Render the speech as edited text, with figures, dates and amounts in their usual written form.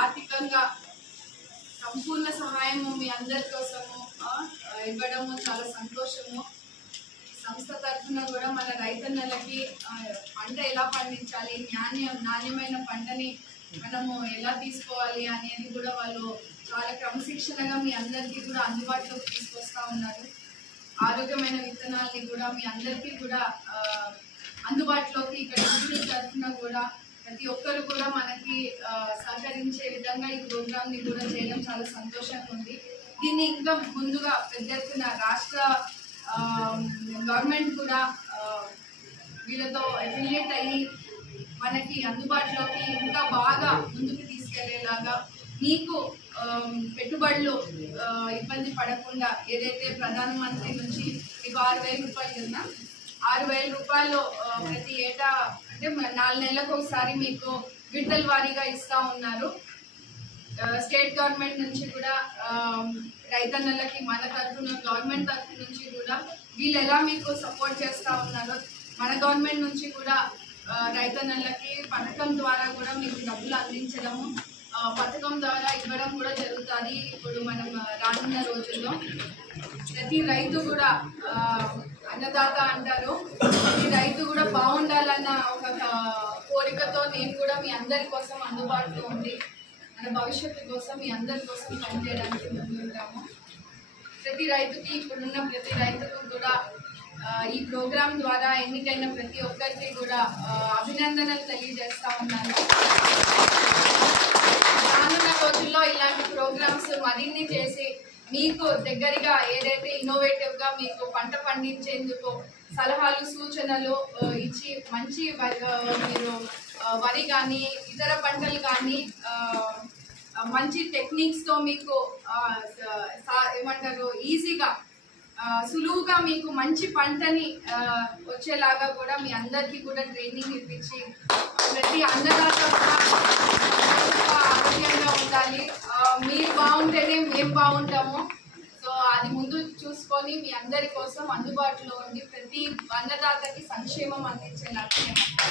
ఆర్థికంగా సంపూర్ణ సహాయము మీ అందరి కోసము ఇవ్వడము చాలా సంతోషము. సంస్థ తరఫున కూడా మన రైతన్నలకి పంట ఎలా పండించాలి, నాణ్యమైన పంటని మనము ఎలా తీసుకోవాలి అనేది కూడా వాళ్ళు చాలా క్రమశిక్షణగా మీ అందరికీ కూడా అందుబాటులోకి తీసుకొస్తా ఉన్నారు. ఆరోగ్యమైన విత్తనాలని కూడా మీ అందరికీ కూడా అందుబాటులోకి ఇక్కడ ఇన్స్టిట్యూట్ తరఫున కూడా ప్రతి ఒక్కరు కూడా మనకి సహకరించే విధంగా ఈ ప్రోగ్రామ్ని కూడా చేయడం చాలా సంతోషంగా ఉంది. దీన్ని ఇంకా ముందుగా పెద్ద ఎత్తున రాష్ట్ర గవర్నమెంట్ కూడా వీళ్ళతో అఫిలియేట్ అయ్యి మనకి అందుబాటులోకి ఇంకా బాగా ముందుకు తీసుకెళ్లేలాగా మీకు పెట్టుబడులు ఇబ్బంది పడకుండా ఏదైతే ప్రధానమంత్రి నుంచి మీకు 6,000 రూపాయలు కదా, 6,000 రూపాయలు ప్రతి ఏటా అంటే 4 నెలలకు ఒకసారి మీకు విడతల వారీగా ఇస్తూ ఉన్నారు. స్టేట్ గవర్నమెంట్ నుంచి కూడా రైతన్నలకి మన తరఫున గవర్నమెంట్ తరఫు నుంచి కూడా వీళ్ళు ఎలా మీకు సపోర్ట్ చేస్తూ ఉన్నారో మన గవర్నమెంట్ నుంచి కూడా రైతన్నలకి పథకం ద్వారా కూడా మీకు డబ్బులు అందించడము, పథకం ద్వారా ఇవ్వడం కూడా జరుగుతుంది. ఇప్పుడు మనం రానున్న రోజుల్లో ప్రతి రైతు కూడా అన్నదాత అంటారు, ప్రతి రైతు కూడా బాగుండాలన్న ఒక కోరికతో నేను కూడా మీ అందరి కోసం అందుబాటులో ఉండి మన భవిష్యత్తు కోసం మీ అందరి కోసం పనిచేయడానికి ముందుంటాము. ప్రతి రైతుకి ఇప్పుడున్న ప్రతి రైతుకు కూడా ఈ ప్రోగ్రాం ద్వారా ఎన్నికైన ప్రతి ఒక్కరికి కూడా అభినందనలు తెలియజేస్తా ఉన్నాను. రానున్న రోజుల్లో ఇలాంటి ప్రోగ్రామ్స్ మరిన్ని చేసి మీకు దగ్గరగా ఏదైతే ఇన్నోవేటివ్గా మీకు పంట పండించేందుకు సలహాలు సూచనలు ఇచ్చి మంచి మీరు వరి కానీ ఇతర పంటలు కానీ మంచి టెక్నిక్స్తో మీకు ఏమంటారు ఈజీగా సులువుగా మీకు మంచి పంటని వచ్చేలాగా కూడా మీ అందరికీ కూడా ట్రైనింగ్ ఇప్పించి ప్రతి అన్నదాత ఆరోగ్యంగా ఉండాలి. మీరు బాగుంటేనే మేము బాగుంటాము. సో అది ముందు చూసుకొని మీ అందరి కోసం అందుబాటులో ఉండి ప్రతి అన్నదాతకి సంక్షేమం అందించేలాగా